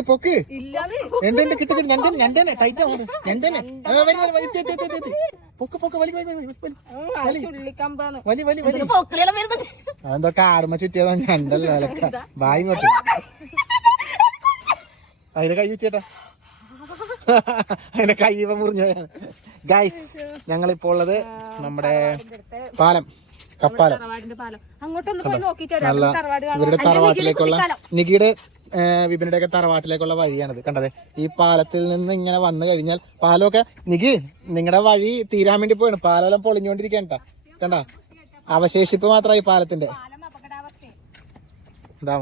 പൊക്ക് പൊക്ക്. എന്റെ ഉണ്ട് കിട്ടി കിട്ടി. ഞണ്ടനെ ഞണ്ടനെ ടൈറ്റ് ആവുന്നു ഞണ്ടനെ. പൊക്ക് പൊക്ക്. വലി വലി വലി വലി. വലി. ചുറ്റിയതാ ഞണ്ടല്ലോ അലക്ക ബായി ഇങ്ങോട്ട്. അതിന്റെ കൈ ചുറ്റിയേട്ടാ. അതിന്റെ കൈ ഇവ മുറിഞ്ഞു ഗൈസ് ഞങ്ങളിപ്പോ ഉള്ളത് നമ്മുടെ പാലം കപ്പാലം. നല്ല ഇവരുടെ തറവാട്ടിലേക്കുള്ള നികിയുടെ വിപിനുടെ ഒക്കെ തറവാട്ടിലേക്കുള്ള വഴിയാണിത്. കണ്ടത്? ഈ പാലത്തിൽ നിന്ന് ഇങ്ങനെ വന്നു കഴിഞ്ഞാൽ പാലമൊക്കെ നികി നിങ്ങളുടെ വഴി തീരാൻ വേണ്ടി പോയാണ് പാലെല്ലാം പൊളിഞ്ഞുകൊണ്ടിരിക്കട്ടാ കണ്ട? അവശേഷിപ്പ് മാത്രമായി പാലത്തിന്റെ.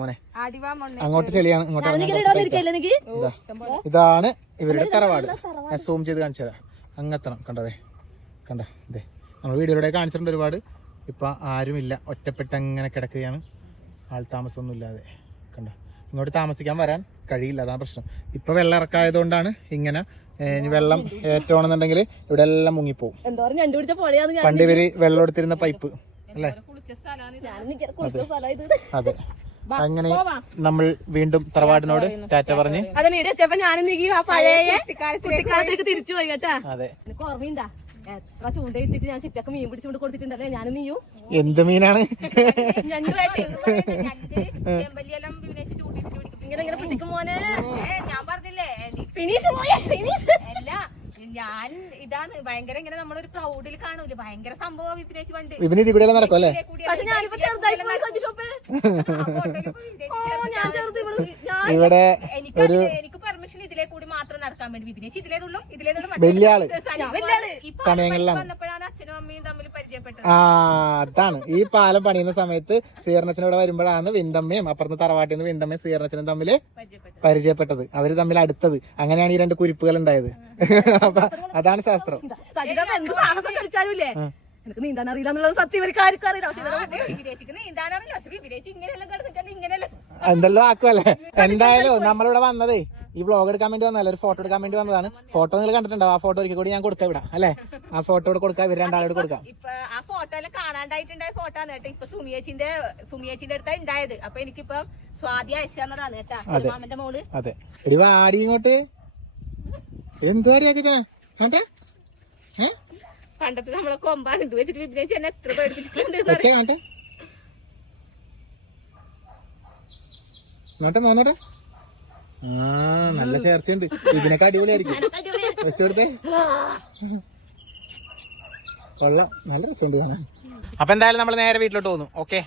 മോനെ. അങ്ങോട്ട് ചെളിയാണ് ഇങ്ങോട്ട്. ഇതാണ് ഇവരുടെ തറവാട്. ഞാൻ സൂം ചെയ്ത് കാണിച്ചു തരാം. അങ്ങെത്തണം കണ്ടതേ? കണ്ട? ഇതേ നമ്മൾ വീഡിയോയിലൂടെ കാണിച്ചിട്ടുണ്ട് ഒരുപാട്. ഇപ്പൊ ആരുമില്ല. ഒറ്റപ്പെട്ട് അങ്ങനെ കിടക്കുകയാണ്. ആൾ താമസമൊന്നും കണ്ടോ കണ്ട? ഇങ്ങോട്ട് താമസിക്കാൻ വരാൻ കഴിയില്ല അതാണ് പ്രശ്നം. ഇപ്പൊ വെള്ളം ഇറക്കായതുകൊണ്ടാണ് ഇങ്ങനെ ഇനി വെള്ളം ഏറ്റോണെന്നുണ്ടെങ്കിൽ ഇവിടെ എല്ലാം മുങ്ങിപ്പോവും. പണ്ട് ഇവർ വെള്ളം എടുത്തിരുന്ന പൈപ്പ് അല്ലേ? കുളിച്ച സ്ഥലമാണ് ഞാൻ നിൽക്കാൻ കുളിച്ച സ്ഥലം ഇത്. അതെ. അങ്ങനെ നമ്മൾ വീണ്ടും തറവാടിനോട് ടാറ്റ പറഞ്ഞ് തിരിച്ചു പോയി കേട്ടാ. അതെ. ഓർമ്മയുണ്ടാ? എത്ര ചൂണ്ടയിട്ടിട്ട് ഞാൻ ചിറ്റക്ക് മീൻ പിടിച്ചുകൊണ്ട് കൊടുത്തിട്ടുണ്ടല്ലേ? ഞാനും നീയും. എന്ത് മീനാണ്? ഞണ്ടുമായിട്ട് ഇങ്ങനെ പിടിക്കും മോനെ. ഞാൻ പറഞ്ഞില്ലേ ഫിനിഷ് പോയേ ഫിനിഷ്. അല്ല ഞാൻ ഇതാണ് ഭയങ്കര ഇങ്ങനെ നമ്മളൊരു പ്രൗഡിൽ കാണൂല ഭയങ്കര സംഭവം വിപിനേച്ച് പണ്ട്. ഇവന് ഇത് കൂടെ നടക്കും അല്ലേ? പക്ഷെ ഞാനിപ്പോ ചെറുതായി പോയി സജി ഷോപ്പേ. ഓ ഞാൻ ചെറുത് ഇവൾ. ഞാൻ ഇവിടെ എനിക്ക് അതിലെ- എനിക്ക് പെർമിഷൻ ഇതിലെ കൂടി മാത്രം നടക്കാൻ വേണ്ടി വിപിനേച്ച് ഇതിലേതുള്ളൂ ഇതിലേതുള്ളൂ വലിയ ആൾ. സമയങ്ങളിലാണ്. തമ്മിൽ പരിചയപ്പെട്ടത്. ആ അതാണ്. ഈ പാലം പണിയുന്ന സമയത്ത് സീർണച്ചനും ഇവിടെ വരുമ്പോഴാണ് വിന്തമ്മയും അപ്പുറത്ത് തറവാട്ടിൽ നിന്ന് വിന്തമ്മയും സീർണച്ചനും തമ്മിൽ പരിചയപ്പെട്ടത്. അവർ തമ്മിൽ അടുത്തത്. അങ്ങനെയാണ് ഈ രണ്ട് കുരിപ്പുകൾ ഉണ്ടായത്. അപ്പൊ അതാണ് ശാസ്ത്രം. എന്തല്ലോ എന്ത് സാഹസം എനിക്ക് നീന്താൻ അറിയില്ല എന്നുള്ളത് സത്യം ഇവർക്ക് ആർക്കും അറിയില്ല. ആക്കുമല്ലേ എന്തായാലും നമ്മളിവിടെ വന്നതേ. ഈ വ്ളോഗ് എടുക്കാൻ വേണ്ടി വന്നതല്ല? ഒരു ഫോട്ടോ എടുക്കാൻ വേണ്ടി വന്നതാണ്. ഫോട്ടോ നിങ്ങൾ കണ്ടിട്ടുണ്ടോ ആ ഫോട്ടോ ഒരിക്കൽ കൂടി ഞാൻ കൊടുക്കാം ഇവിടെ അല്ലേ? ആ ഫോട്ടോ കൂടെ കൊടുക്കാം. ഇവർ രണ്ടാളോട് കൊടുക്കാം. ആ ഫോട്ടോയിൽ കാണാണ്ടായിട്ടുണ്ടായ ഫോട്ടോ ആണ് കേട്ടോ. ഇപ്പൊ സുമിയേച്ചിന്റെ സുമിയേച്ചിന്റെ അടുത്താ ഉണ്ടായത് അപ്പൊ എനിക്കിപ്പൊ സ്വാതി അയച്ചു തന്നതാണ് കേട്ടാ. മാമന്റെ മോൾ. അതെ. എടി വാടി ഇങ്ങോട്ട്. എന്തുവാടിയാക്കി കണ്ടേ? ഏ? പണ്ടത്തെ നമ്മളെ കൊമ്പാൻ എന്ത് വെച്ചിട്ട് എന്നെ എത്ര പേടിപ്പിച്ചിട്ടുണ്ട് നോട്ടെ നോന്നോട്ടെ ആ നല്ല ചേർച്ചയുണ്ട്. ഇതിനൊക്കെ അടിപൊളിയായിരിക്കും. വെച്ചുകൊടുത്തേ കൊള്ളാം. നല്ല രസമുണ്ട് കാണാൻ. അപ്പൊ എന്തായാലും നമ്മൾ നേരെ വീട്ടിലോട്ട് പോകുന്നു. ഓക്കെ